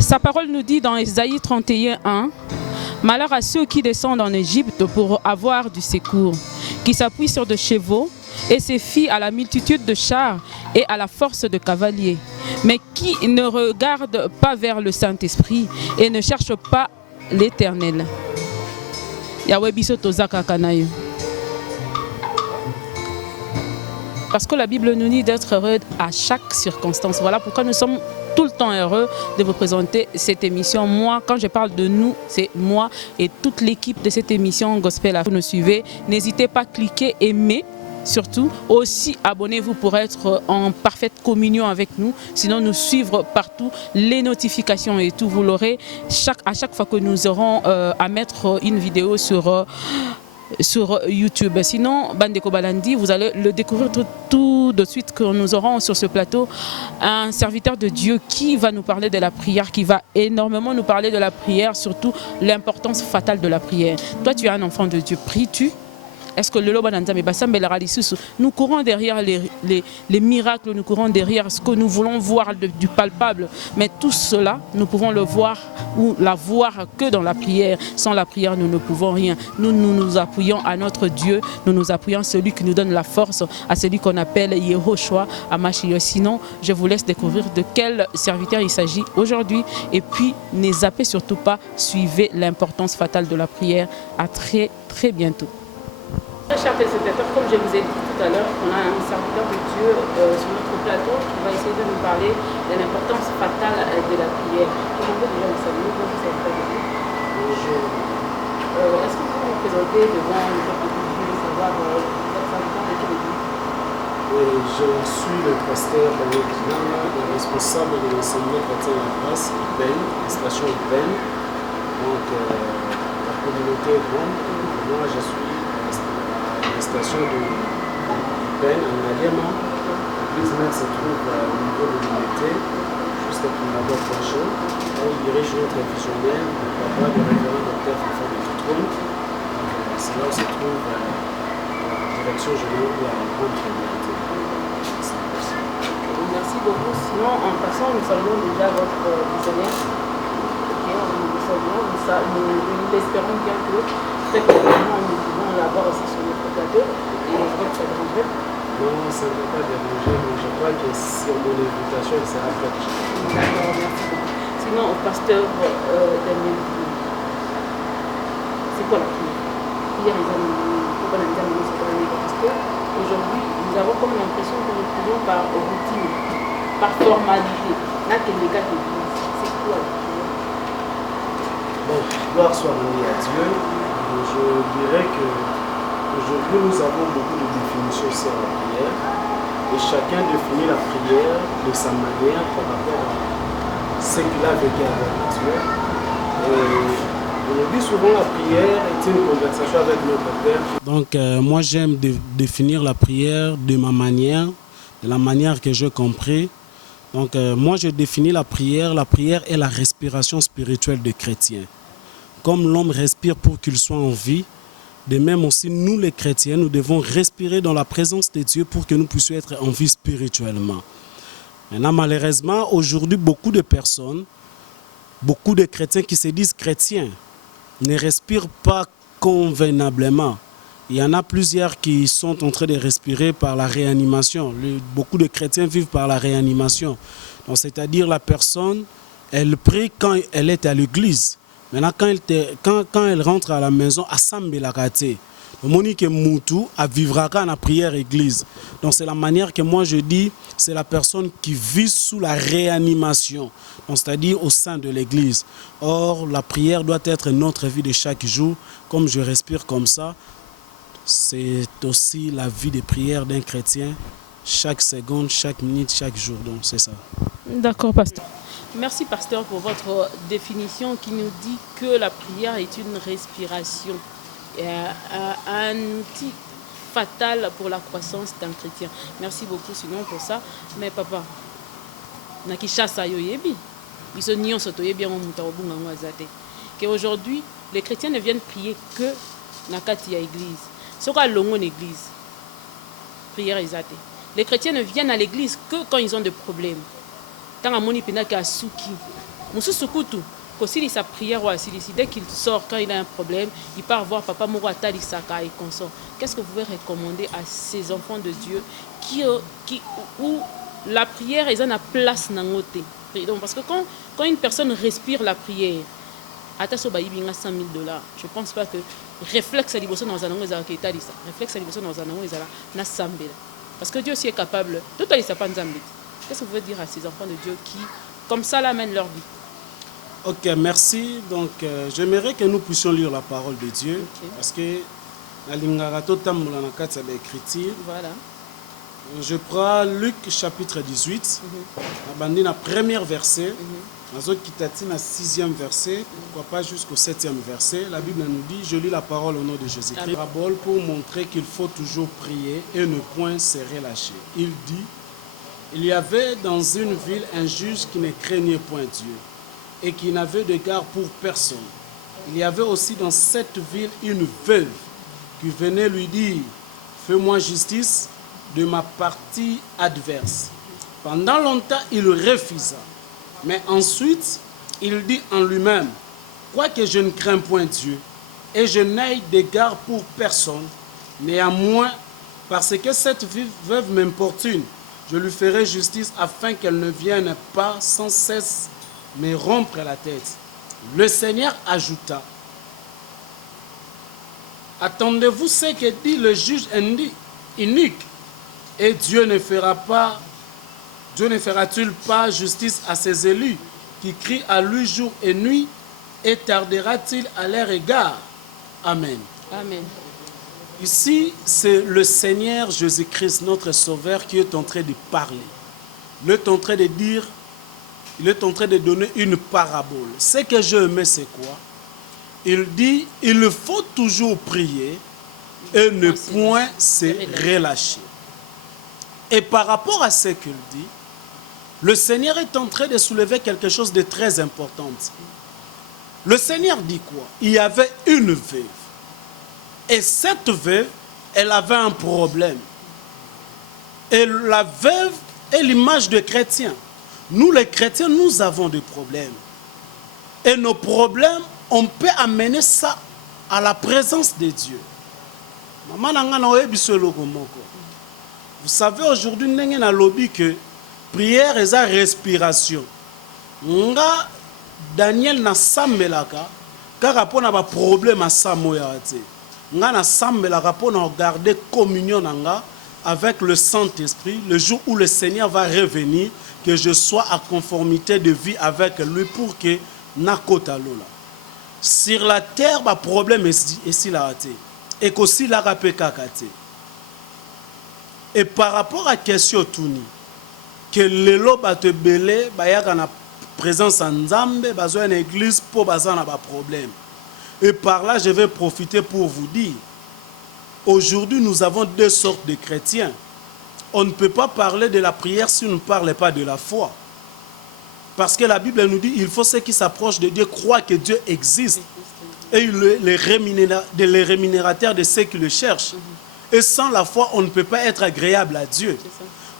Sa parole nous dit dans Ésaïe 31:1, « Malheur à ceux qui descendent en Égypte pour avoir du secours, qui s'appuient sur des chevaux et se fient à la multitude de chars et à la force de cavaliers, mais qui ne regardent pas vers le Saint-Esprit et ne cherchent pas l'Éternel. » Parce que la Bible nous dit d'être heureux à chaque circonstance. Voilà pourquoi nous sommes tout le temps heureux de vous présenter cette émission. Moi, quand je parle de nous, c'est moi et toute l'équipe de cette émission Gospel. Vous nous suivez, n'hésitez pas à cliquer, aimer. Surtout, aussi abonnez-vous pour être en parfaite communion avec nous, sinon nous suivre partout, les notifications et tout, vous l'aurez à chaque fois que nous aurons à mettre une vidéo sur YouTube. Sinon, Bandeko Balandi, vous allez le découvrir tout de suite que nous aurons sur ce plateau un serviteur de Dieu qui va nous parler de la prière, qui va énormément nous parler de la prière, surtout l'importance fatale de la prière. Toi, tu es un enfant de Dieu, pries-tu? Est-ce que nous courons derrière les miracles, nous courons derrière ce que nous voulons voir du palpable. Mais tout cela, nous pouvons le voir ou la voir que dans la prière. Sans la prière, nous ne pouvons rien. Nous nous appuyons à notre Dieu, nous nous appuyons à celui qui nous donne la force, à celui qu'on appelle Yehoshua, Amashio. Sinon, je vous laisse découvrir de quel serviteur il s'agit aujourd'hui. Et puis, ne zappez surtout pas, suivez l'importance fatale de la prière. À très, très bientôt. Chers téléspectateurs, comme je vous ai dit tout à l'heure, on a un serviteur de Dieu sur notre plateau qui va essayer de nous parler de l'importance fatale de la prière. Je vais déjà vous saluer. Bonjour, serviteur de Dieu. Bonjour. Est-ce que vous pouvez vous présenter devant le peuple de Dieu et savoir vous êtes serviteur de quelle église? Je suis le pasteur Daniel Kinama, le responsable de l'enseignement chrétien de la place, UPEN, la station UPEN. Donc, la communauté est grande. Moi, je suis la station de UPEN en Aliema. L'église mère se trouve au niveau de l'unité, juste après l'avoir prochain. On dirige notre visionnaire, le papa, le révérend docteur Fafa de Toutroun. C'est là où se trouve la direction générale de la grande communauté. Merci beaucoup. Sinon, en passant, nous saluons déjà votre visionnaire. Nous saluons, nous espérons bien que très prochainement nous pouvons l'avoir aussi sur notre plateau. Et je crois que ça dérangerait. Non, ça ne va pas déranger, mais je crois que sur mon invitation, il sera prêt. D'accord, merci beaucoup. Sinon, au pasteur Daniel, c'est quoi la prière? Hier, parce qu'aujourd'hui, nous avons comme l'impression que nous prions par routine, par formalité. Là, quel est le cas de l'Église? C'est quoi la prière? Bon, gloire soit rendue à Dieu. Je dirais qu'aujourd'hui, nous avons beaucoup de définitions sur la prière. Et chacun définit la prière de sa manière par rapport à ce qu'il a vécu avec Dieu. Aujourd'hui, souvent, la prière est une conversation avec notre Père. Donc, moi, j'aime définir la prière de ma manière, de la manière que j'ai compris. Donc, moi, je définis la prière. La prière est la respiration spirituelle des chrétiens. Comme l'homme respire pour qu'il soit en vie, de même aussi, nous les chrétiens, nous devons respirer dans la présence de Dieu pour que nous puissions être en vie spirituellement. Maintenant, malheureusement, aujourd'hui, beaucoup de personnes, beaucoup de chrétiens qui se disent chrétiens, ne respirent pas convenablement. Il y en a plusieurs qui sont en train de respirer par la réanimation. Beaucoup de chrétiens vivent par la réanimation. C'est-à-dire la personne, elle prie quand elle est à l'église. Maintenant, quand elle rentre à la maison, à Sambelakate, Monique Moutou, à vivra dans la prière église. Donc, c'est la manière que moi je dis, c'est la personne qui vit sous la réanimation, c'est-à-dire au sein de l'église. Or, la prière doit être notre vie de chaque jour. Comme je respire comme ça, c'est aussi la vie de prière d'un chrétien, chaque seconde, chaque minute, chaque jour. Donc, c'est ça. D'accord, pasteur. Merci, pasteur, pour votre définition qui nous dit que la prière est une respiration, un outil fatal pour la croissance d'un chrétien. Merci beaucoup, sinon, pour ça. Mais papa, aujourd'hui, les chrétiens ne viennent prier que dans l'église. Ce qu'on a l'église, prière exate. Les chrétiens ne viennent à l'église que quand ils ont des problèmes. Quand Amoni Penaka Suki, Moussou Sukutu, il sa prière ou dès qu'il sort, quand il a un problème, il part voir Papa Moro Atali Saka et consort. Qu'est-ce que vous pouvez recommander à ces enfants de Dieu où la prière est en place dans notre donc, parce que quand une personne respire la prière, à 100 000 $, je ne pense pas que réflexe à l'immotion dans un an, réflexe à l'immotion dans un an, parce que Dieu aussi est capable. Tout à l'heure, pas Qu'est-ce que vous pouvez dire à ces enfants de Dieu qui Comme ça, là mène leur vie. Ok, merci. Donc, j'aimerais que nous puissions lire la parole de Dieu. Okay. Parce que la lingarato tamula na kati ya l'écriture. Voilà. Je prends Luc chapitre 18. Abandi na premier verset. Nazo kitati na 6e verset. Pourquoi pas jusqu'au 7e verset. La Bible nous dit, je lis la parole au nom de Jésus-Christ. Parabole pour montrer qu'il faut toujours prier et ne point se relâcher. Il dit, il y avait dans une ville un juge qui ne craignait point Dieu et qui n'avait de garde pour personne. Il y avait aussi dans cette ville une veuve qui venait lui dire, fais-moi justice de ma partie adverse. Pendant longtemps, il refusa. Mais ensuite, il dit en lui-même, quoique je ne crains point Dieu et je n'aie d'égard pour personne, néanmoins, parce que cette veuve m'importune, je lui ferai justice afin qu'elle ne vienne pas sans cesse me rompre la tête. Le Seigneur ajouta, attendez-vous ce que dit le juge inique, et Dieu ne fera-t-il pas justice à ses élus qui crient à lui jour et nuit, et tardera-t-il à leur égard? Amen. Amen. Ici, c'est le Seigneur Jésus-Christ, notre Sauveur, qui est en train de parler. Il est en train de dire, il est en train de donner une parabole. Ce que je aimais, c'est quoi? Il dit, il faut toujours prier et ne point se relâcher. Et par rapport à ce qu'il dit, le Seigneur est en train de soulever quelque chose de très important. Le Seigneur dit quoi? Il y avait une veuve. Et cette veuve, elle avait un problème. Et la veuve est l'image de chrétiens. Nous, les chrétiens, nous avons des problèmes. Et nos problèmes, on peut amener ça à la présence de Dieu. Vous savez, aujourd'hui, nous avons lobby que prière et sa respiration. Nga Daniel na sambelaka, car rapport na ba problème à Samoyate. Nga na sambelaka pour garder communion nanga avec le Saint-Esprit, le jour où le Seigneur va revenir, que je sois à conformité de vie avec lui pour que nakota lola. Sur la terre, ba problème est si la raté. Et qu'aussi la rapé kakate. Et par rapport à la question Touni, que lelo bate belé, bayaka na présence en Nzambe, bazo en église pour bazana ba problème. Et par là, je vais profiter pour vous dire, aujourd'hui, nous avons deux sortes de chrétiens. On ne peut pas parler de la prière si on ne parle pas de la foi. Parce que la Bible nous dit, il faut ceux qui s'approchent de Dieu croient que Dieu existe. Et il est les rémunérateurs de ceux qui le cherchent. Et sans la foi, on ne peut pas être agréable à Dieu.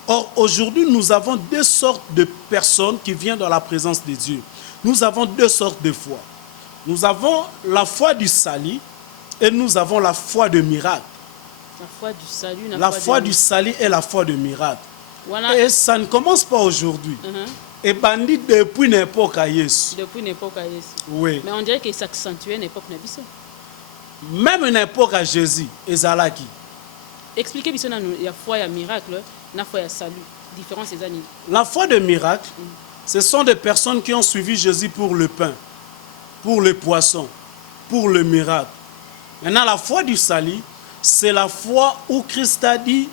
Or, aujourd'hui, nous avons deux sortes de personnes qui viennent dans la présence de Dieu. Nous avons deux sortes de foi. Nous avons la foi du salut et nous avons la foi de miracle. La foi du salut. La foi du salut et la foi de miracle. Voilà. Et ça ne commence pas aujourd'hui. Et bandit depuis l'époque à Jésus. Depuis l'époque à Jésus. Oui. Mais on dirait que ça s'accentuait à l'époque Nabiso. Même une époque à Jésus, Ezalaki. Expliquez bien la foi et le miracle, la foi et le salut. Différence des années. La foi de miracle, ce sont des personnes qui ont suivi Jésus pour le pain, pour le poisson, pour le miracle. Maintenant, la foi du salut, c'est la foi où Christ a dit,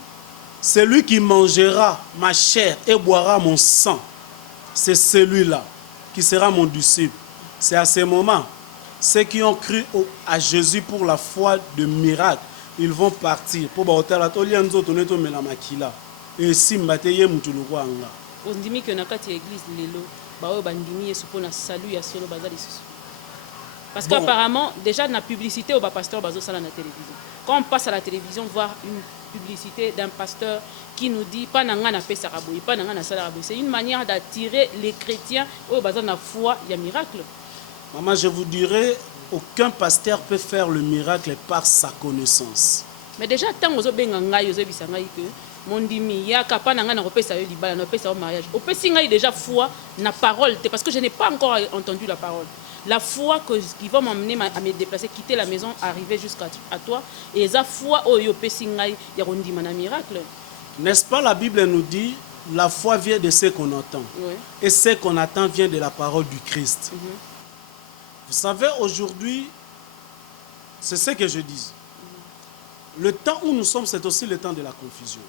celui qui mangera ma chair et boira mon sang, c'est celui-là qui sera mon disciple. C'est à ce moment, ceux qui ont cru à Jésus pour la foi de miracle, ils vont partir. Pour et si mbateye mutuluko anga. On dit que na kati église lelo, ba o bandimi yesu pona salut ya solo bazali susu. Parce qu'apparemment déjà na publicité au pasteur bazo sala na télévision. Quand on passe à la télévision voir une publicité d'un pasteur qui nous dit pas nanga na pesa raboyi, pas nanga na sala raboyi, c'est une manière d'attirer les chrétiens au bazar na foi, il y a miracle. Maman, je vous dirais, aucun pasteur peut faire le miracle par sa connaissance. Mais déjà tant ozo benga ngai ozo bisanga que mondimi ya kapa nanga na kopesa yo libala na kopesa yo mariage. Opesi ngai déjà foi na parole parce que je n'ai pas encore entendu la parole. La foi qui va m'amener à me déplacer, quitter la maison, arriver jusqu'à toi. Et la foi, il y a un miracle. N'est-ce pas, la Bible nous dit, la foi vient de ce qu'on entend. Oui. Et ce qu'on attend vient de la parole du Christ. Vous savez, aujourd'hui, c'est ce que je dis. Le temps où nous sommes, c'est aussi le temps de la confusion.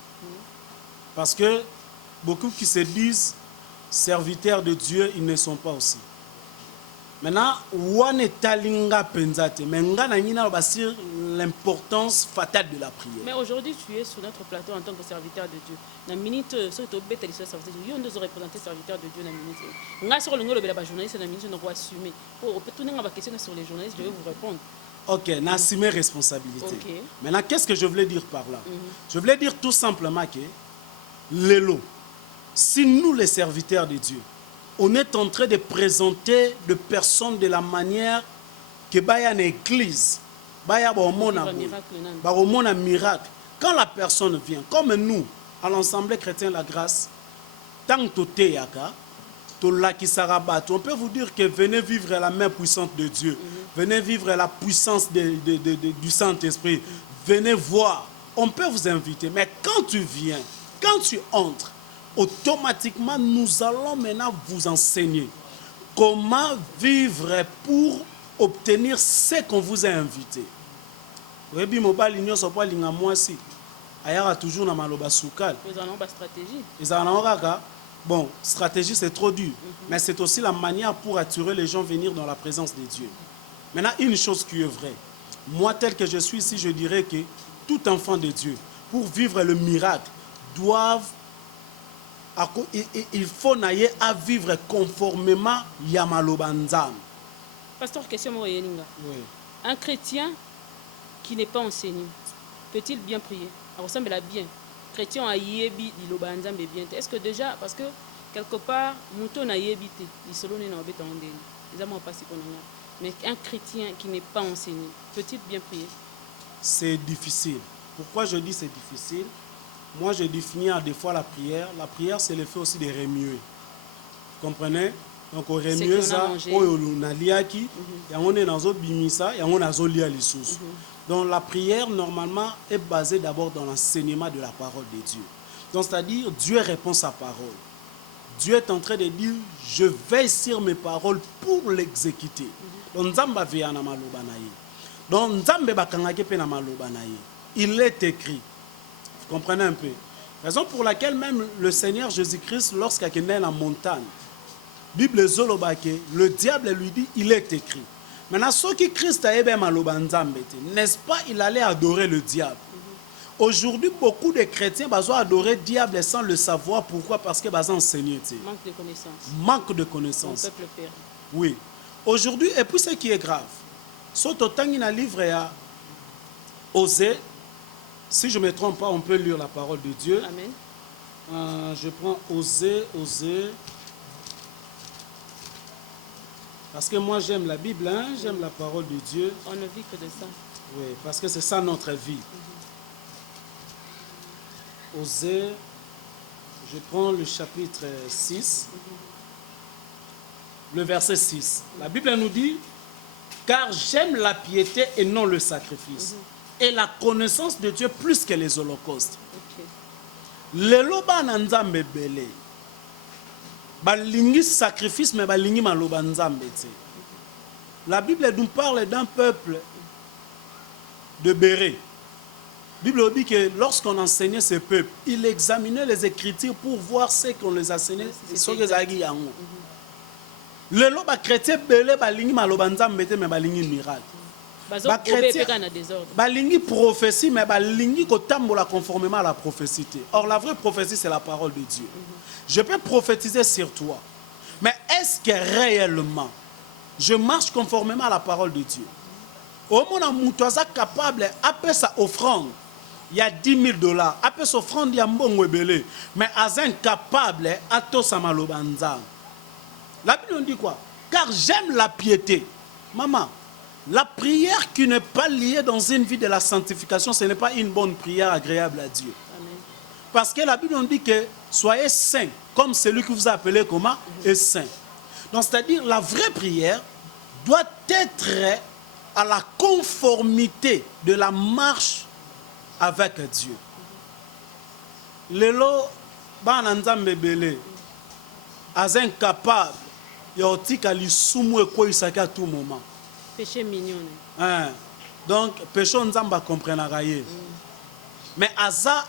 Parce que beaucoup qui se disent serviteurs de Dieu, ils ne sont pas aussi. Maintenant, l'importance fatale de la prière. Mais aujourd'hui, tu es sur notre plateau en tant que serviteur de Dieu. Dans la minute, si tu es serviteur de Dieu, on doit représenter serviteur de Dieu dans la minute. On a sur le journaliste, dans la minute, on doit assumer. Pour tout le monde question sur les journalistes, je vais vous répondre. Ok, on a assumé responsabilité. Okay. Maintenant, qu'est-ce que je voulais dire par là? Je voulais dire tout simplement que l'élo, si nous, les serviteurs de Dieu, on est en train de présenter des personnes de la manière que il y a une église, il y a un miracle. Quand la personne vient, comme nous, à l'Assemblée chrétienne La Grâce, tant que tu es on peut vous dire que venez vivre la main puissante de Dieu. Venez vivre la puissance du Saint-Esprit. Venez voir. On peut vous inviter. Mais quand tu viens, quand tu entres, automatiquement, nous allons maintenant vous enseigner comment vivre pour obtenir ce qu'on vous a invité. Rebi mobile union so pas linga mwasi. Ayara toujours na maloba soukal. Ils en ont pas stratégie. Ils en ont raka. Bon, stratégie c'est trop dur, mais c'est aussi la manière pour attirer les gens à venir dans la présence de Dieu. Maintenant, une chose qui est vraie. Moi tel que je suis ici, je dirais que tout enfant de Dieu, pour vivre le miracle, il faut nailler à vivre conformément Yamaloba Nzambe. Pasteur, question Moyeninga. Oui. Un chrétien qui n'est pas enseigné, peut-il bien prier? Alors ça me l'a bien. Chrétien a yebi Liloba Nzambe bien. Est-ce que déjà, parce que quelque part, mouton a yebité, il se l'on est dans le béton d'elle. Les amants pas si qu'on a. Mais un chrétien qui n'est pas enseigné, peut-il bien prier? C'est difficile. Pourquoi je dis c'est difficile? Moi, je définis à des fois la prière. La prière, c'est le fait aussi de remuer. Vous comprenez? Donc, on remue ça, on a liaki, et on est dans autre bimisa, et on a zolia les sous. Donc, la prière, normalement, est basée d'abord dans l'enseignement de la parole de Dieu. Donc, c'est-à-dire, Dieu répond sa parole. Dieu est en train de dire, je veille sur mes paroles pour l'exécuter. Donc, Nzamba veya na maloba na ye. Donc, Nzambe bakangaki pe na maloba na ye. Il est écrit. Vous comprenez un peu? Raison pour laquelle même le Seigneur Jésus-Christ, lorsqu'il est dans la montagne, Bible Zolobake, le diable lui dit, il est écrit. Maintenant, ceux qui Christ a été n'est-ce pas, il allait adorer le diable. Aujourd'hui, beaucoup de chrétiens vont adorer le diable sans le savoir. Pourquoi? Parce que vont enseigner. Manque de connaissances. Manque de connaissances. Mon peuple perd. Oui. Aujourd'hui, et puis ce qui est grave, soit autant qu'il y a un livre à Osée. Si je ne me trompe pas, on peut lire la parole de Dieu. Amen. Je prends Osée. Parce que moi j'aime la Bible, hein? J'aime la parole de Dieu. On ne vit que de ça. Oui, parce que c'est ça notre vie. Osée, je prends le chapitre 6, le verset 6. La Bible nous dit, car j'aime la piété et non le sacrifice. Et la connaissance de Dieu plus que les holocaustes. Le loba nzambe belé. Balingi sacrifice mais balingi maloba nzambe. La Bible nous parle d'un peuple de Béré. La Bible dit que lorsqu'on enseignait ce peuple, il examinait les Écritures pour voir ce qu'on les enseignait. Le loba chrétien belé balingi maloba nzambe mais balingi miracle. Balingi prophétie, mais balingi kotambola conformément à la prophétie. Or, la vraie prophétie, c'est la parole de Dieu. Je peux prophétiser sur toi, mais est-ce que réellement, je marche conformément à la parole de Dieu? Au moment où tu es capable, après sa offrande, il y a $10,000, après sa offrande, il y a un bon webele, mais as incapable, à tout ça malobanza. La Bible dit quoi? Car j'aime la piété. Maman, la prière qui n'est pas liée dans une vie de la sanctification, ce n'est pas une bonne prière agréable à Dieu. Amen. Parce que la Bible nous dit que soyez saints, comme celui que vous appelez comment est saint. Donc c'est-à-dire la vraie prière doit être à la conformité de la marche avec Dieu. Lelo bana nzambe belé az incapable ya otika lisumu ekoyisaki à tout moment. Péché mignon. Hein? Donc péché nzamba comprenaka ye. Mais aza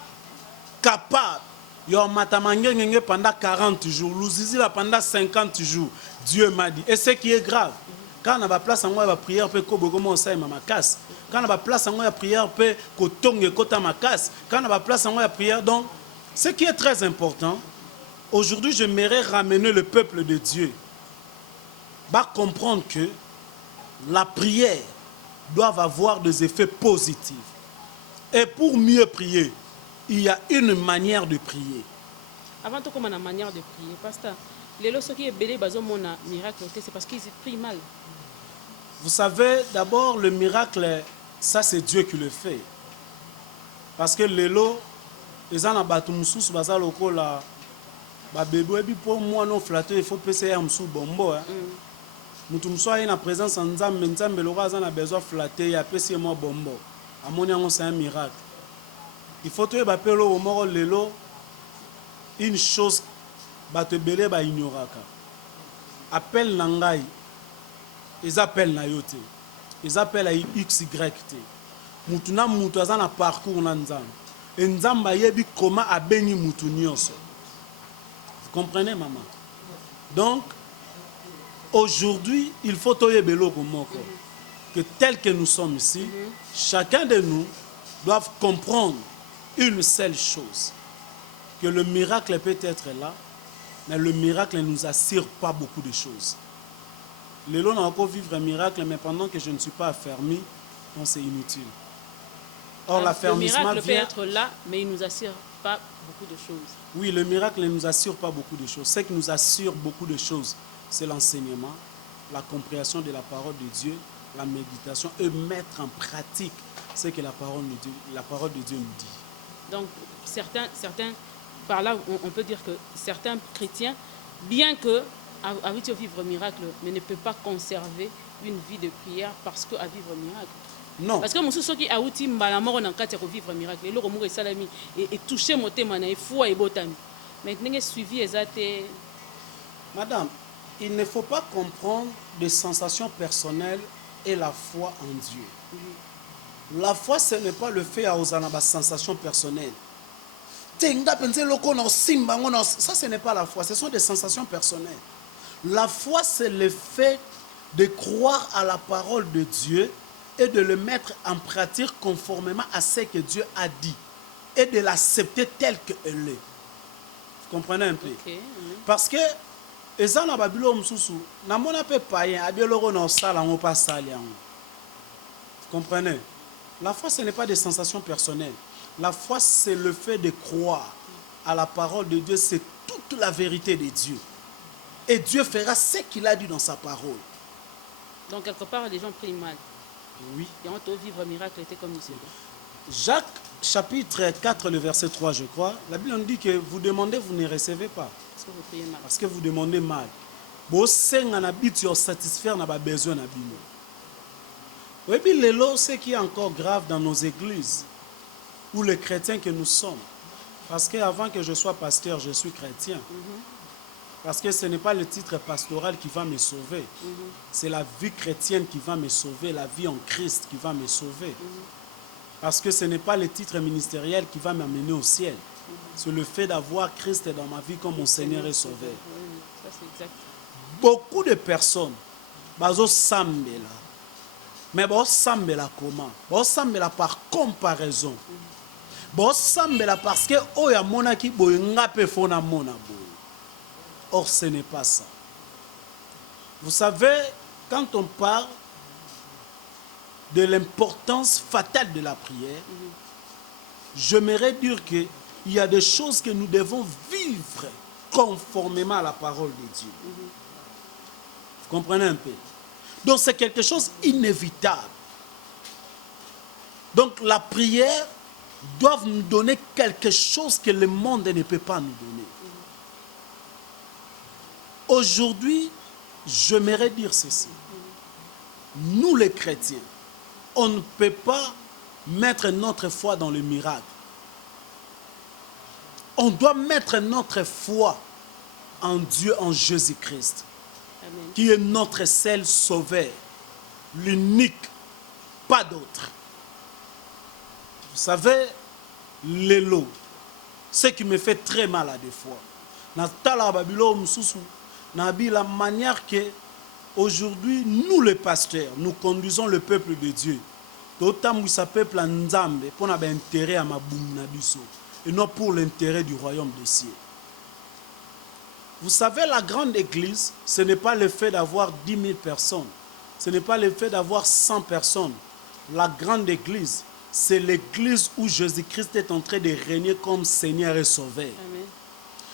capable ya matamangenge pendant 40 jours, luzizi la pendant 50 jours. Dieu m'a dit. Et ce qui est grave, quand on a place en la prière peut ko bokomo sa ma casse. Quand on a place en la prière peut ko tonge kota ma casse. Quand on a place en la prière, donc ce qui est très important, aujourd'hui j'aimerais ramener le peuple de Dieu à comprendre que la prière doit avoir des effets positifs. Et pour mieux prier, il y a une manière de prier. Avant tout, comme une manière de prier, pasteur, les lois qui est belé bazo mona miracle, c'est parce qu'ils prient mal. Vous savez, d'abord le miracle, ça c'est Dieu qui le fait. Parce que les lois, les gens abattu mususu baza lokola ba bébé bi pour moi non flatteur, il faut passer un musu bombo hein. Mutu musu a une présence en nzambe nzambe lokola za na besoin flatter ya pesi moi bombo. Amoni yango c'est un miracle. Il faut te ba pelo au moro lelo une chose ba te belé ba ignoraka. Appel nangai. Ils appellent na yote. Ils appellent à XYT. Mutu na mutu aza na parcours na nzambe. Et nzamba yebi comment a béni mutu nyonso. Vous comprenez maman? Donc aujourd'hui, il faut toye beloko moko que tel que nous sommes ici, chacun de nous doit comprendre une seule chose, que le miracle peut être là, mais le miracle ne nous assure pas beaucoup de choses. Les lots n'ont encore vivre un miracle, mais pendant que je ne suis pas affermi, donc c'est inutile. Or, l'affermissement le miracle peut être là, mais il ne nous assure pas beaucoup de choses. Oui, le miracle ne nous assure pas beaucoup de choses. Ce qui nous assure beaucoup de choses, c'est l'enseignement, la compréhension de la parole de Dieu, la méditation et mettre en pratique ce que la parole de Dieu nous dit. Donc, certains par là, on peut dire que certains chrétiens, bien que à vivre miracle, mais ne peuvent pas conserver une vie de prière parce qu'à vivre miracle. Non. Parce que mon souci qui a outil mbalamoro dans quatre vivre miracle, le romo et salami et toucher mon thème et foi et botami. Maintenant suivi exacté. Madame, il ne faut pas comprendre des sensations personnelles et la foi en Dieu. La foi, ce n'est pas le fait à osana sensations personnelles. Ça, ce n'est pas la foi, ce sont des sensations personnelles. La foi, c'est le fait de croire à la parole de Dieu et de le mettre en pratique conformément à ce que Dieu a dit et de l'accepter tel qu'elle est. Vous comprenez un peu? Okay. Parce que vous comprenez? La foi, ce n'est pas des sensations personnelles. La foi, c'est le fait de croire à la parole de Dieu. C'est toute la vérité de Dieu. Et Dieu fera ce qu'il a dit dans sa parole. Donc, quelque part, les gens prient mal. Oui. Et on doit vivre un miracle, était comme ici. Jacques, chapitre 4, le verset 3, je crois. La Bible nous dit que vous demandez, vous ne recevez pas. Parce que vous priez mal. Parce que vous demandez mal. Vous avez satisfaire nos besoins. Oui, mais ce qui est encore grave dans nos églises, ou les chrétiens que nous sommes, parce qu'avant que je sois pasteur, je suis chrétien. Parce que ce n'est pas le titre pastoral qui va me sauver. C'est la vie chrétienne qui va me sauver, la vie en Christ qui va me sauver. Parce que ce n'est pas le titre ministériel qui va m'amener au ciel. C'est le fait d'avoir Christ dans ma vie comme mon Seigneur et Sauveur. Ça, c'est exact. Beaucoup de personnes, bazo sambela. Mais bazo sambela comment? Bazo sambela par comparaison. Bazo sambela parce que oya monaki boy ngape fona mona boy. Or, ce n'est pas ça. Vous savez, quand on parle de l'importance fatale de la prière, j'aimerais dire qu'il y a des choses que nous devons vivre conformément à la parole de Dieu. Vous comprenez un peu? Donc, c'est quelque chose d'inévitable. Donc, la prière doit nous donner quelque chose que le monde ne peut pas nous donner. Aujourd'hui, j'aimerais dire ceci. Nous les chrétiens, on ne peut pas mettre notre foi dans le miracle. On doit mettre notre foi en Dieu, en Jésus-Christ, qui est notre seul sauveur, l'unique, pas d'autre. Vous savez, l'élo, ce qui me fait très mal à des fois. La manière que aujourd'hui, nous les pasteurs, nous conduisons le peuple de Dieu. D'autant que ce peuple en Nzambe pour avoir intérêt à ma boumnabiso et non pour l'intérêt du royaume des cieux. Vous savez, la grande église, ce n'est pas le fait d'avoir 10 000 personnes. Ce n'est pas le fait d'avoir 100 personnes. La grande église, c'est l'église où Jésus-Christ est en train de régner comme Seigneur et Sauveur.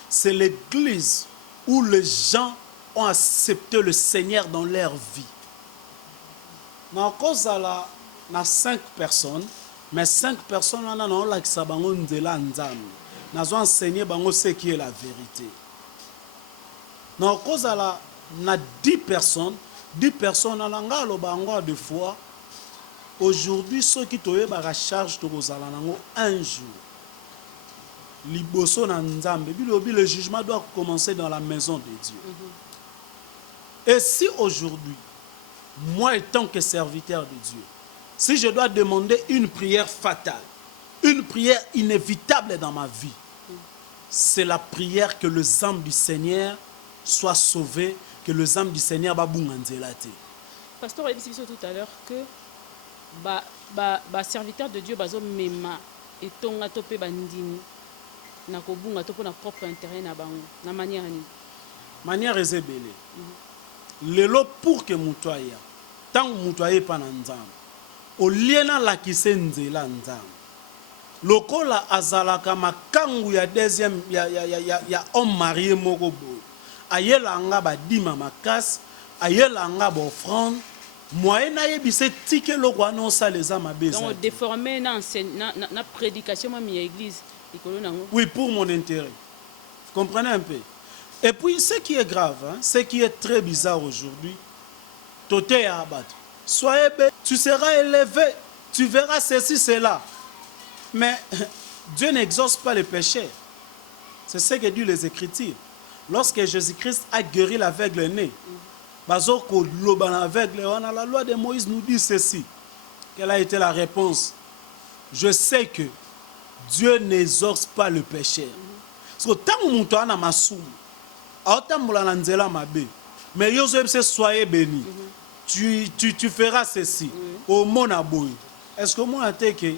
C'est l'église où les gens ont accepté le Seigneur dans leur vie. Dans cause à la 5 personnes, mais 5 personnes là non la kisa bango nzela nzambe. Nazo enseigner bango ce qui est la vérité. Dans cause à la na 10 personnes là ngalo bango de fois. Aujourd'hui ceux qui toye ba charge to kozala nango un jour. Liboso na nzambe, le jugement doit commencer dans la maison de Dieu. Et si aujourd'hui, moi étant que serviteur de Dieu, si je dois demander une prière fatale, une prière inévitable dans ma vie, c'est la prière que les âmes du Seigneur soient sauvées, que les âmes du Seigneur va bunganzelate. Pasteur a dit tout à l'heure que serviteur de Dieu bazo mema et tonga topé bandini na kobunga topo na propre intérêt na bango na manière ni manière ezebele. Lelo pour que mutoya tant mutoye pa na nzambe au liena la kisendzela nzambe lokola azalaka makangu ya deuxième ya homme marié moko boy ayela nga badima makasi ayela nga ba offrande moyen na yebise tike lokwa no sa les âmes abeza donc déformer na prédication ma mi église. Oui, pour mon intérêt. Vous comprenez un peu? Et puis, ce qui est grave, hein, ce qui est très bizarre aujourd'hui, Toté à abattre. Soyez bête, tu seras élevé, tu verras ceci, cela. Mais Dieu n'exauce pas les péchés. C'est ce que disent les Écritures. Lorsque Jésus-Christ a guéri l'aveugle né, la loi de Moïse nous dit ceci. Quelle a été la réponse? Je sais que Dieu n'exauce pas le péché. Parce que tant que tu as un masoum, mais soyez béni. Tu feras ceci. Au monaboy. Est-ce que moi je que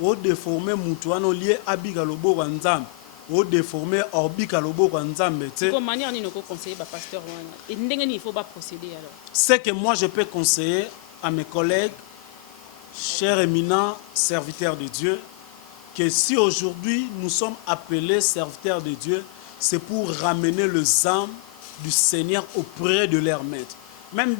au déformer mutuano lié abiga lobo wanzam, au déformer orbika lobo wanzam bete. Comment manière ni noko conseiller ba pasteur wana. Et ndenge il faut pas procéder alors. C'est que moi je peux conseiller à mes collègues, chers éminents serviteurs de Dieu, que si aujourd'hui nous sommes appelés serviteurs de Dieu, c'est pour ramener les âmes du Seigneur auprès de leur maître. Même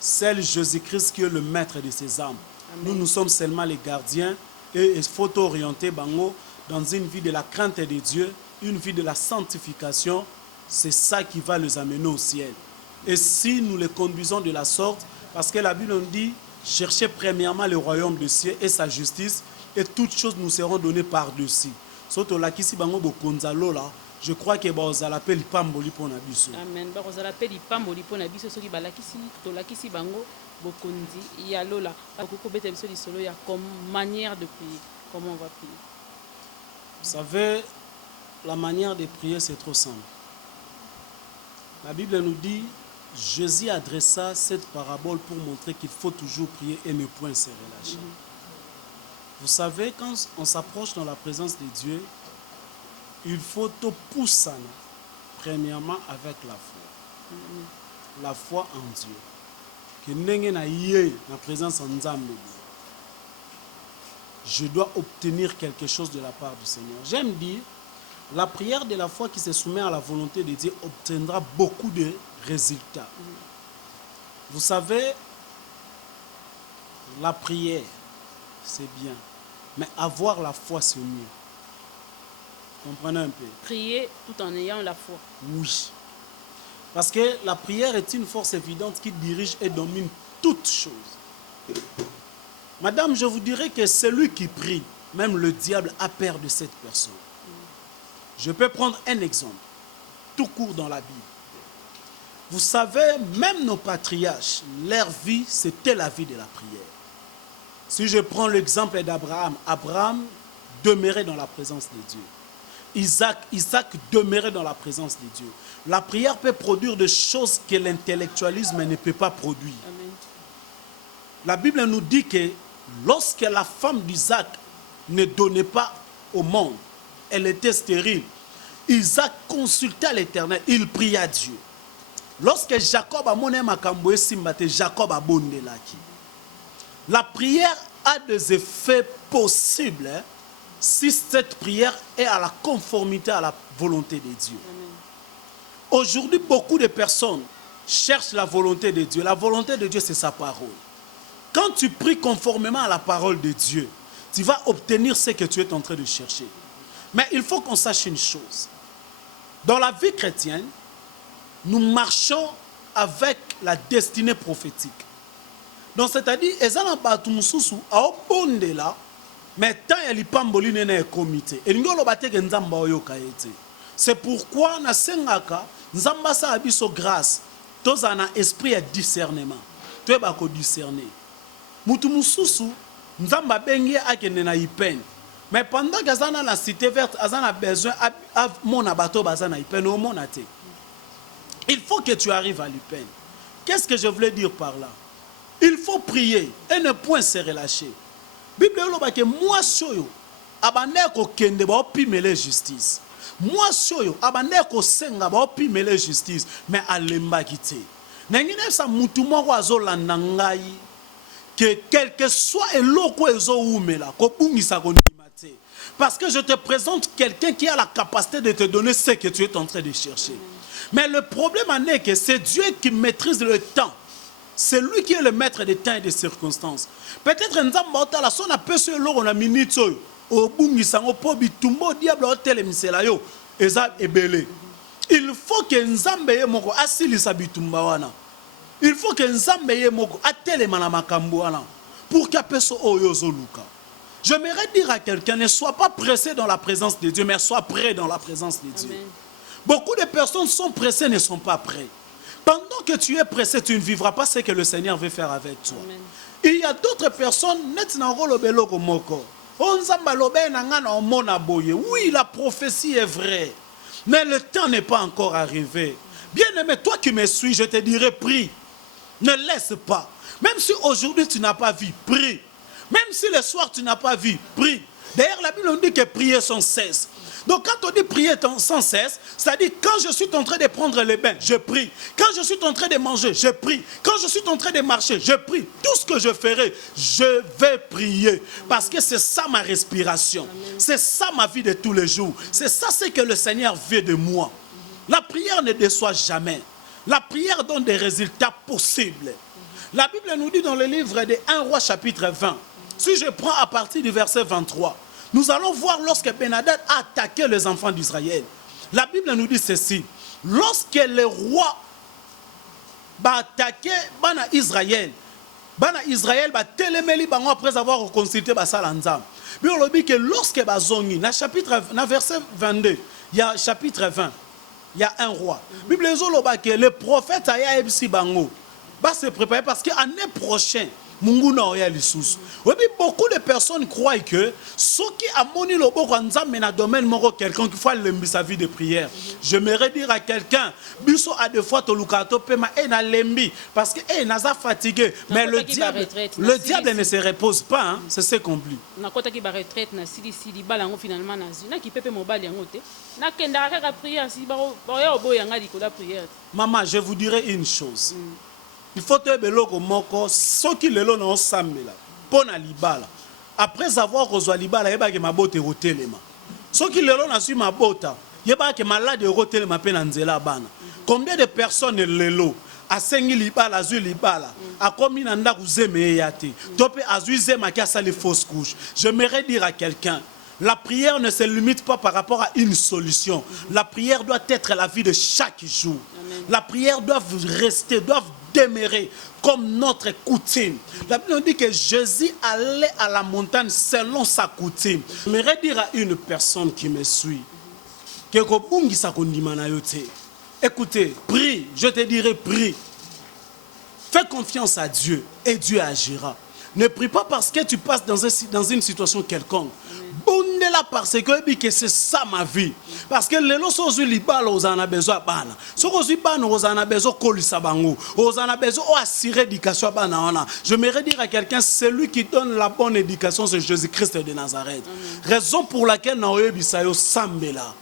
c'est Jésus-Christ qui est le maître de ces âmes. Amen. Nous sommes seulement les gardiens et il faut orienter Bango dans une vie de la crainte de Dieu, une vie de la sanctification. C'est ça qui va les amener au ciel. Et si nous les conduisons de la sorte, parce que la Bible nous dit, cherchez premièrement le royaume de cieux et sa justice, et toutes choses nous seront données par-dessus. Surtout là, je crois que vous allez appeler Pamboli pour Nabiso. Amen. Vous allez appeler Pamboli pour Nabiso, ce qui va lakisi bango bokondi yalola. Il y a comme manière de prier. Comment on va prier? Vous savez, la manière de prier, c'est trop simple. La Bible nous dit, Jésus adressa cette parabole pour montrer qu'il faut toujours prier et ne point se relâcher. Vous savez, quand on s'approche dans la présence de Dieu, il faut tout pousser, premièrement avec la foi. La foi en Dieu. Que na présence en Nzambe. Je dois obtenir quelque chose de la part du Seigneur. J'aime dire, la prière de la foi qui se soumet à la volonté de Dieu obtiendra beaucoup de résultats. Vous savez, la prière, c'est bien. Mais avoir la foi, c'est mieux. Comprenez un peu. Prier tout en ayant la foi. Oui. Parce que la prière est une force évidente qui dirige et domine toutes choses. Madame, je vous dirais que celui qui prie, même le diable a peur de cette personne. Je peux prendre un exemple, tout court dans la Bible. Vous savez, même nos patriarches, leur vie, c'était la vie de la prière. Si je prends l'exemple d'Abraham, Abraham demeurait dans la présence de Dieu. Isaac demeurait dans la présence de Dieu. La prière peut produire des choses que l'intellectualisme ne peut pas produire. Amen. La Bible nous dit que lorsque la femme d'Isaac ne donnait pas au monde, elle était stérile, Isaac consulta l'Éternel, il pria Dieu. Lorsque Jacob a monné makambo esimbate, Jacob a bondelaki. La prière a des effets possibles si cette prière est à la conformité à la volonté de Dieu. Aujourd'hui, beaucoup de personnes cherchent la volonté de Dieu. La volonté de Dieu, c'est sa parole. Quand tu pries conformément à la parole de Dieu, tu vas obtenir ce que tu es en train de chercher. Mais il faut qu'on sache une chose. Dans la vie chrétienne, nous marchons avec la destinée prophétique. Donc, c'est-à-dire, mais tant il pamboli nene comité. C'est pourquoi na sengaka nzamba sa abiso grâce. Tous en a esprit et discernement. Tu es bako discerner. Mutu mususu nzamba bengi akende na ipen. Mais pendant que azana la cité verte, azana besoin à mon abato bazana ipen au monate. Il faut que tu arrives à l'Ipen. Qu'est-ce que je voulais dire par là? Il faut prier et ne point se relâcher. Bible dit que moi soyo abandeko kende ba opimele justice. Moi soyo abandeko senga ba opimele justice, mais alemba kité. Nengine sa mutu moko azolanda ngai que quel que soit eloko ezo umela ko bungisa ko nimate. Parce que je te présente quelqu'un qui a la capacité de te donner ce que tu es en train de chercher. Mais le problème en est que c'est Dieu qui maîtrise le temps. C'est lui qui est le maître des temps et des circonstances. Peut-être que la son a peu sur l'eau, on a minute au bungisa au pobi tumbo diable au telemisela yo eza ebele. Il faut que Nzambe ye moko asili sabitumba wana. Il faut que Nzambe ye moko atelema na makambo wana pour qu'apeso oyo zoluka. J'aimerais dire à quelqu'un, ne sois pas pressé dans la présence de Dieu, mais sois prêt dans la présence de Dieu. Amen. Beaucoup de personnes sont pressées, ne sont pas prêts. Pendant que tu es pressé, tu ne vivras pas ce que le Seigneur veut faire avec toi. Amen. Il y a d'autres personnes, oui, la prophétie est vraie, mais le temps n'est pas encore arrivé. Bien-aimé, toi qui me suis, je te dirai, prie. Ne laisse pas. Même si aujourd'hui tu n'as pas vu, prie. Même si le soir tu n'as pas vu, prie. D'ailleurs, la Bible nous dit que prier sans cesse. Donc quand on dit prier sans cesse, c'est-à-dire quand je suis en train de prendre le bain, je prie. Quand je suis en train de manger, je prie. Quand je suis en train de marcher, je prie. Tout ce que je ferai, je vais prier. Parce que c'est ça ma respiration. C'est ça ma vie de tous les jours. C'est ça ce que le Seigneur veut de moi. La prière ne déçoit jamais. La prière donne des résultats possibles. La Bible nous dit dans le livre de 1 Roi chapitre 20, si je prends à partir du verset 23, nous allons voir lorsque Ben-Hadad a attaqué les enfants d'Israël. La Bible nous dit ceci. Lorsque le roi va attaquer Israël va téléméli après avoir consulté Salanzam. Mais on dit que lorsque Bazongi, dans verset 22, il y a chapitre 20, il y a un roi. La Bible dit que le prophète Aya Ebsi Bango va se préparer parce que l'année prochaine, beaucoup de personnes croient que ce qui a moni le domaine quelqu'un qui fait sa vie de prière. J'aimerais dire à quelqu'un, biso a des fois tolukato pema et na lembi parce que est naza fatigué, mais le diable ne se repose pas, hein, c'est ce qu'on dit. Na kota ki ba retraite na sili balango finalement na zina ki pepe mobile yango te. Na kenda ka prière si ba ya oboyanga dikola prière. Maman, je vous dirai une chose. Il faut te beloko moko ceux qui le long ensemble pona libala après avoir reçu libala yeba ke mabote rotelema ceux qui le long na su mabota yeba ke malade rotelema pe na nzela bana. Combien de personnes lelo asengi libala azu libala akomi na ndaku zeme yate tope azu zema ki asali fausse couche. J'aimerais dire à quelqu'un, la prière ne se limite pas par rapport à une solution. La prière doit être la vie de chaque jour. Amen. La prière doit rester, doit demeurer comme notre coutume. La Bible dit que Jésus allait à la montagne selon sa coutume. J'aimerais dire à une personne qui me suit que écoutez, prie, je te dirai prie. Fais confiance à Dieu et Dieu agira. Ne prie pas parce que tu passes dans une situation quelconque. Bondela parce que c'est ça ma vie. Parce que les lois sont libales, aux en a besoin bana. Ce qu'on aux en a besoin colisabango, aux en a besoin assurer éducation bana. Je m'aimerais dire à quelqu'un, celui qui donne la bonne éducation, c'est Jésus-Christ de Nazareth. Raison pour laquelle nous avons bisayo sambela,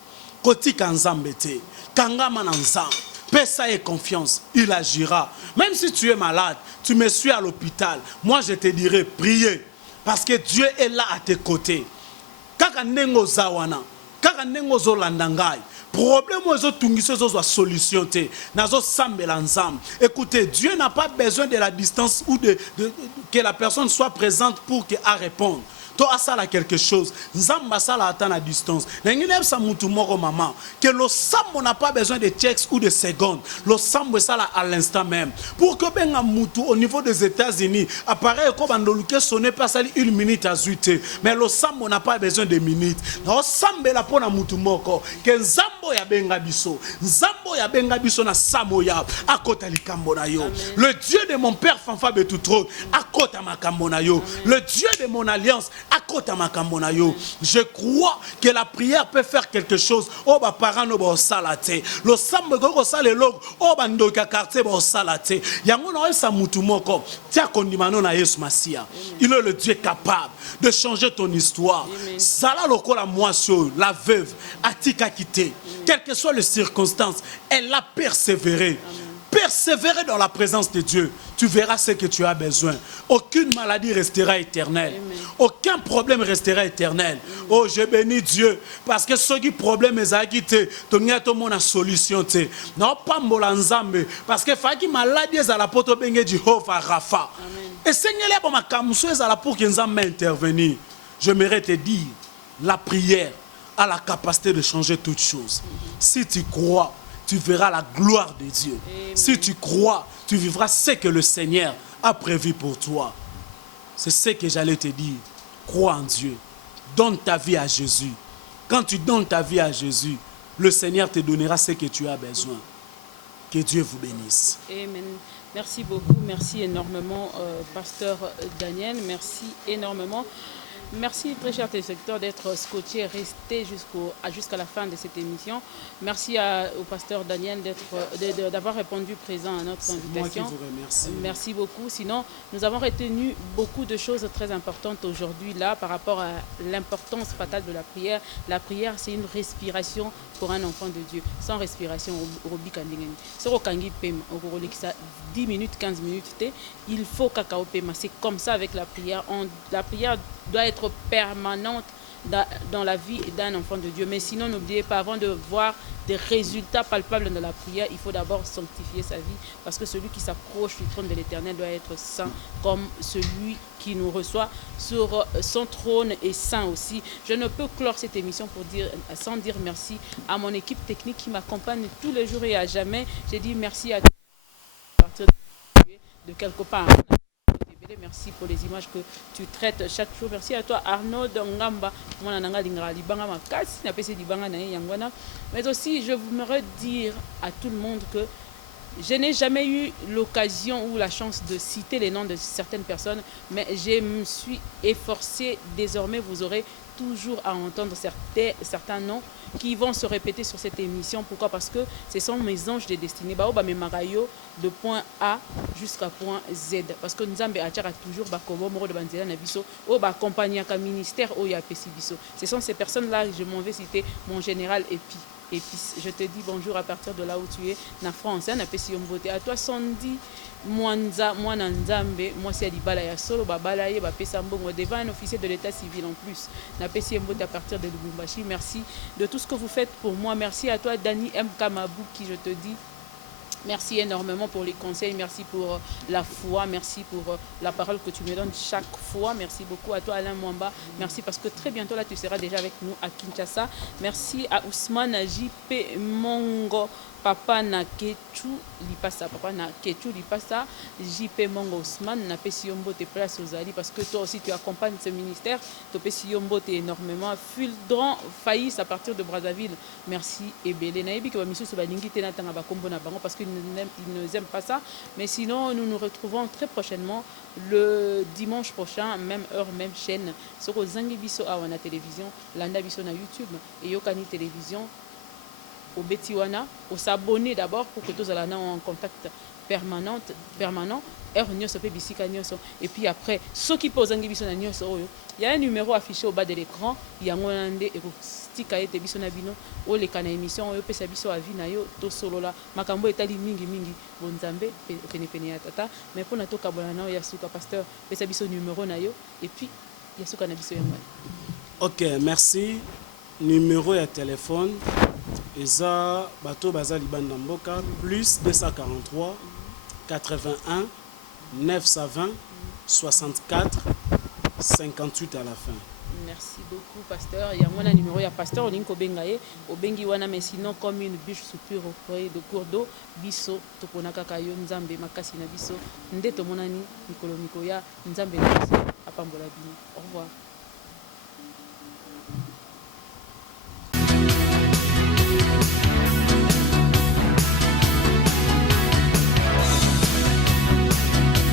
koti kanzambete, kangama nanzam. Paix ça et confiance, il agira. Même si tu es malade, tu me suis à l'hôpital, moi je te dirai prier. Parce que Dieu est là à tes côtés. Kaka nengo zawana, kaka nengo zolandangai. Problème ozo tungise zo solution te. Nazo sambela nzam. Écoutez, Dieu n'a pas besoin de la distance ou que la personne soit présente pour qu'elle réponde. To asala quelque chose, nzamba sala attend à distance. N'engine sa mutu moko maman, que le sambo n'a pas besoin de checks ou de secondes. Le sambo sala à l'instant même. Pour que benga mutu au niveau des États-Unis, appareil comme andoluke sonne pas sali 1 minute à 8. Mais le sambo n'a pas besoin de minutes. No sambe la pona mutu moko, que nzambo ya benga biso. Nzambo ya benga biso na samoya akota likambo na yo. Le Dieu de mon père Fanfa Betutro akota makambo na yo. Le Dieu de mon alliance je crois que la prière peut faire quelque chose. Oh, bah, parents, no, salate. Le sambe, go, sale, log, oh, bando, quartier, salate. Yango, no, sa mutumoko. Tia, kondimano, na Yesu Masia. Il est le Dieu capable de changer ton histoire. Sala, loko, la moissure, la veuve, atika quitté. Quelles que soient les circonstances, elle a persévéré. Persévérer dans la présence de Dieu, tu verras ce que tu as besoin. Aucune maladie restera éternelle. Amen. Aucun problème restera éternel. Amen. Oh, je bénis Dieu. Parce que ce qui problème est quitté, tu as une solution. Non, pas molanzambe. Parce que faki maladie est à la porte de Jehovah Rapha. Et Seigneur, pour que nous intervenir. Je m'aimerais te dire, la prière a la capacité de changer toutes choses. Si tu crois, tu verras la gloire de Dieu. Amen. Si tu crois, tu vivras ce que le Seigneur a prévu pour toi. C'est ce que j'allais te dire. Crois en Dieu. Donne ta vie à Jésus. Quand tu donnes ta vie à Jésus, le Seigneur te donnera ce que tu as besoin. Que Dieu vous bénisse. Amen. Merci beaucoup. Merci énormément, Pasteur Daniel. Merci énormément. Merci, très chers téléspectateurs, d'être scotchés et restés jusqu'à la fin de cette émission. Merci au pasteur Daniel d'avoir répondu présent à notre invitation. Moi qui vous remercie. Merci beaucoup. Sinon, nous avons retenu beaucoup de choses très importantes aujourd'hui là par rapport à l'importance fatale de la prière. La prière, c'est une respiration pour un enfant de Dieu. Sans respiration, au 10 minutes, 15 minutes, il faut cacao pema. C'est comme ça avec la prière. La prière doit être permanente dans la vie d'un enfant de Dieu. Mais sinon, n'oubliez pas, avant de voir des résultats palpables dans la prière, il faut d'abord sanctifier sa vie. Parce que celui qui s'approche du trône de l'Éternel doit être saint, comme celui qui nous reçoit sur son trône est saint aussi. Je ne peux clore cette émission sans dire merci à mon équipe technique qui m'accompagne tous les jours et à jamais. J'ai dit merci à partir de quelque part. Merci pour les images que tu traites chaque jour. Merci à toi, Arnaud Ngamba. Mais aussi, je voudrais dire à tout le monde que je n'ai jamais eu l'occasion ou la chance de citer les noms de certaines personnes, mais je me suis efforcée. Désormais, vous aurez toujours à entendre certains noms qui vont se répéter sur cette émission. Pourquoi? Parce que ce sont mes anges de destinée. De point A jusqu'à point Z. Parce que nous avons toujours ministère. Ce sont ces personnes-là que je m'en vais citer, mon général Épice. Je te dis bonjour à partir de là où tu es, na France. À toi, Sandy Mwanza, Mwana Nzambe, moi c'est Alibala ya solo, babalaye, bapesa mbongo devant un officier de l'état civil en plus. Na pesi mbote à partir de Lubumbashi. Merci de tout ce que vous faites pour moi. Merci à toi, Dani M. Kamabou, qui je te dis. Merci énormément pour les conseils, merci pour la foi, merci pour la parole que tu me donnes chaque fois. Merci beaucoup à toi, Alain Mwamba. Merci parce que très bientôt là tu seras déjà avec nous à Kinshasa. Merci à Ousmane JP Mongo papa na Kechu Lipasa, papa na Kechu Lipasa, JP Mongo Ousmane, na pesi yombote place aux alliés, parce que toi aussi tu accompagnes ce ministère, tu pesi yombote énormément. Fulgran Faïs à partir de Brazzaville, merci Ebele. Naïbi que Bamisou se balingi te natanga bakombo na bango parce qu'ils ne aiment pas ça. Mais sinon, nous nous retrouvons très prochainement le dimanche prochain, même heure, même chaîne. Sur Zangi Biso à la télévision, Landa Biso na YouTube et Yokani Télévision. Au Betiwana, au s'abonner d'abord pour que tous allons en contact permanent. Heure nyonso pe bisika nyonso. Et puis après, ceux qui posent un biso na nyonso, il y a un numéro affiché au bas de l'écran. Il y a un monde et stika ete biso na bino. O le kana émission yo pesa biso avi na yo to solo la. Makambo etali mingi bonzambe pene ya tata. Mais pour na to kabona na ya suka pasteur pesa biso numéro na yo et puis ya suka na biso yangwa. Ok, merci. Numéro et téléphone. Eza bato baza libanda mboka plus 243 81 920 64 58 à la fin. Merci beaucoup pasteur. Il y a mon numéro, il y a pasteur Olinko Bengaye, Obengi wana mais sinon comme une bûche soupire auprès de cours d'eau, biso toponaka kayo nzambe makasi na biso, nde tomonani mikolo mikoya nzambe na biso apambola bino. Au revoir.